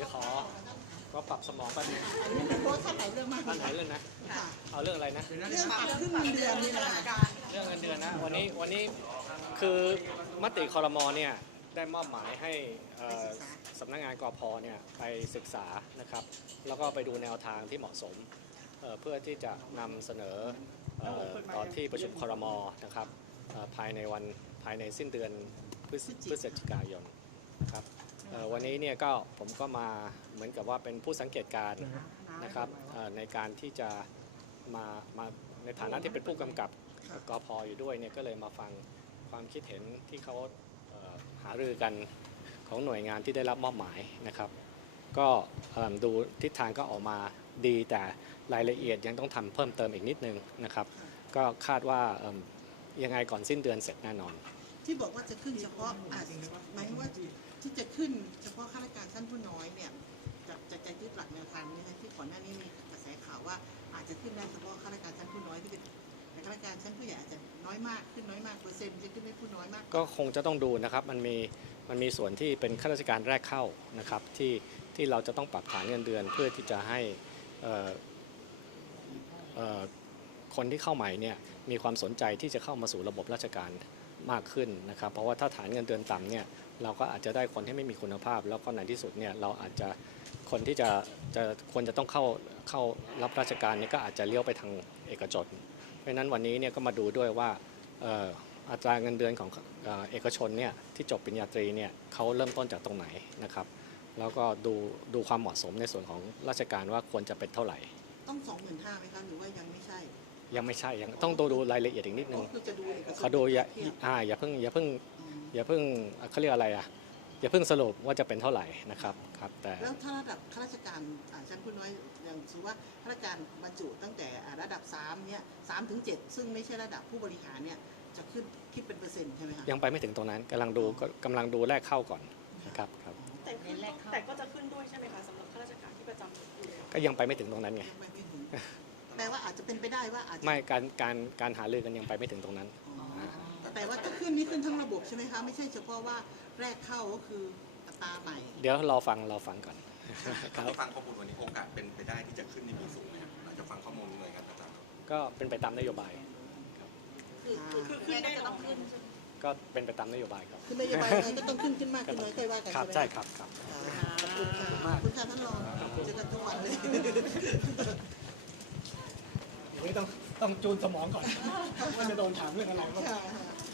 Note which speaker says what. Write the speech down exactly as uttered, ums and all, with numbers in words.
Speaker 1: จะขอก็ปรับสมองแป๊บนึง
Speaker 2: อันนี้เป็นโพสต์ท่านไหนเรื่องมาก
Speaker 1: ท่านไหนเรื่องนะ
Speaker 2: ค่ะ
Speaker 1: เอาเรื่องอะไรนะ
Speaker 2: เรื่องปรับขึ้นเงินเดือนนี่แหละค่ะ
Speaker 1: เรื่องเงินเดือนนะวันนี้วันนี้คือมติครมเนี่ยได้มอบหมายให้เอ่อสำนักงานกพเนี่ยไปศึกษานะครับแล้วก็ไปดูแนวทางที่เหมาะสมเอ่อเพื่อที่จะนำเสนอเอ่อต่อที่ประชุมครมนะครับเอ่อภายในวันภายในสิ้นเดือนพฤศพฤศจิกายนนะครับเอ่อวันนี้เนี่ยก็ผมก็มาเหมือนกับว่าเป็นผู้สังเกตการณ์นะครับเอ่อในการที่จะมามาในฐานะที่เป็นผู้กำกับกพอยู่ด้วยเนี่ยก็เลยมาฟังความคิดเห็นที่เขาเอ่อหารือกันของหน่วยงานที่ได้รับมอบหมายนะครับก็เอิ่มดูทิศทางก็ออกมาดีแต่รายละเอียดยังต้องทำเพิ่มเติมอีกนิดนึงนะครับก็คาดว่าเอิ่มยังไงก่อนสิ้นเดือนเสร็จแน่นอน
Speaker 2: ที่บอกว่าจะขึ้นเฉพาะอาจหมายถึงว่าที่จะขึ้นเฉพาะข้าราชการชั้นผู้น้อยเนี่ยจะจะจะยึดหลักแนวทางนี้นะที่ก่อนหน้านี้มีกระแสข่าวว่าอาจจะขึ้นได้เฉพาะข้าราชการชั้นผู้น้อยที่เป็นแต่ข้าราชการชั้นผู้ใหญ่อาจจะน้อยมากขึ้นน้อยมากเปอร์เซ็นต์จะขึ้นให้ผู้น้อยมาก
Speaker 1: ก็คงจะต้องดูนะครับมันมีมันมีส่วนที่เป็นข้าราชการแรกเข้านะครับที่ที่เราจะต้องปรับฐานเงินเดือนเพื่อที่จะให้เอ่อเอ่อคนที่เข้าใหม่เนี่ยมีความสนใจที่จะเข้ามาสู่ระบบราชการมากขึ้นนะครับเพราะว่าถ้าฐานเงินเดือนต่ำเนี่ยเราก็อาจจะได้คนที่ไม่มีคุณภาพแล้วก็ในที่สุดเนี่ยเราอาจจะคนที่จะจะควรจะต้องเข้าเข้ารับราชการเนี่ยก็อาจจะเลี้ยวไปทางเอกชนเพราะฉะนั้นวันนี้เนี่ยก็มาดูด้วยว่าเอ่ออัตราเงินเดือนของเอ่อเอกชนเนี่ยที่จบปริญญาตรีเนี่ยเขาเริ่มต้นจากตรงไหนนะครับแล้วก็ดูดูความเหมาะสมในส่วนของราชการว่าควรจะเป็นเท่าไหร่
Speaker 2: ต้องสองหมื่นห้าไหมคะหรือว่ายังไม่ใช่
Speaker 1: ยังไม่ใช่ยังต้องดูดูรายละเอียดอีกนิดนึง
Speaker 2: ก็คือจะดูเอกชน
Speaker 1: เขาดูอย่า
Speaker 2: เทียบ
Speaker 1: อ่าอย่าเพิ่งอย่าเพิ่ง
Speaker 2: อืม
Speaker 1: อย่าเพิ่งเขาเรียกอะไรอ่ะอย่าเพิ่งสรุปว่าจะเป็นเท่าไหร่นะครับครับแต่
Speaker 2: แล้วถ้าระดับข้าราชการอ่าชั้นผู้น้อยอย่างสมมติว่าข้าราชการบรรจุตั้งแต่อ่าระดับสามเนี่ยสามถึงเจ็ดซึ่งไม่ใช่ระดับผู้บริหารเนี่ยจะขึ้นคิดเป็นเปอร์เซ็นต์ใช่ไหมคะ
Speaker 1: ยังไปไม่ถึงตรงนั้นกำลังดูก็กำลังดูแรกเข้าก่อนนะครับครับ
Speaker 3: แต่ขึ้นต้องแต่ก็จะขึ้นด้วยใช่ไหมคะสำหรับข้าราชการที่ประจำอยู่แล้ว
Speaker 1: ก็ยังไปไม่ถึงตรงนั้นไง
Speaker 2: ยังไปไม่ถึงแปลว่าอาจจะเป็นไปได้ว่าอาจจะ
Speaker 1: ไม่การการการหารือกันยังไปไม่ถึงตรงนั้น
Speaker 2: อ๋อแต่ว่าจะขึ้นนี่ขึ้นทั้งระบบใช่ไหมคะไม่ใช่เฉพาะว่าแรกเข้าก็คืออัตราใหม่
Speaker 1: เดี๋ยวรอฟังรอฟังก่อนครับ
Speaker 4: ที่ฟังข้อมูลวันนี้โอกาสเป็นไปได้ที่จะขึ้นในมีสูงไหมครับหลังจากฟังข้อมูลหน่วยงานต่างๆ
Speaker 1: ก็เป็นไปตามนโยบาย
Speaker 3: คือคือคือขึ้นได้ต้องขึ้น
Speaker 1: ก็เป็นไปตามนโยบายครับ
Speaker 2: ขึ้นนโยบายอะไรก็ต้องขึ้นขึ้นมากขึ้นน้อยค่อยว่ากัน
Speaker 1: ครับ
Speaker 2: ใช่
Speaker 1: ใช่
Speaker 2: ไหม
Speaker 1: ครับครับ
Speaker 2: ค่ะขอบคุณค่ะขอบคุณค่ะท่านรองเจอกันทุกวันเลย
Speaker 1: เดี๋ยวต้องต้องจูนสมองก่อนว่าจะโดนถามเรื่องอะไรบ้าง
Speaker 2: ค่ะ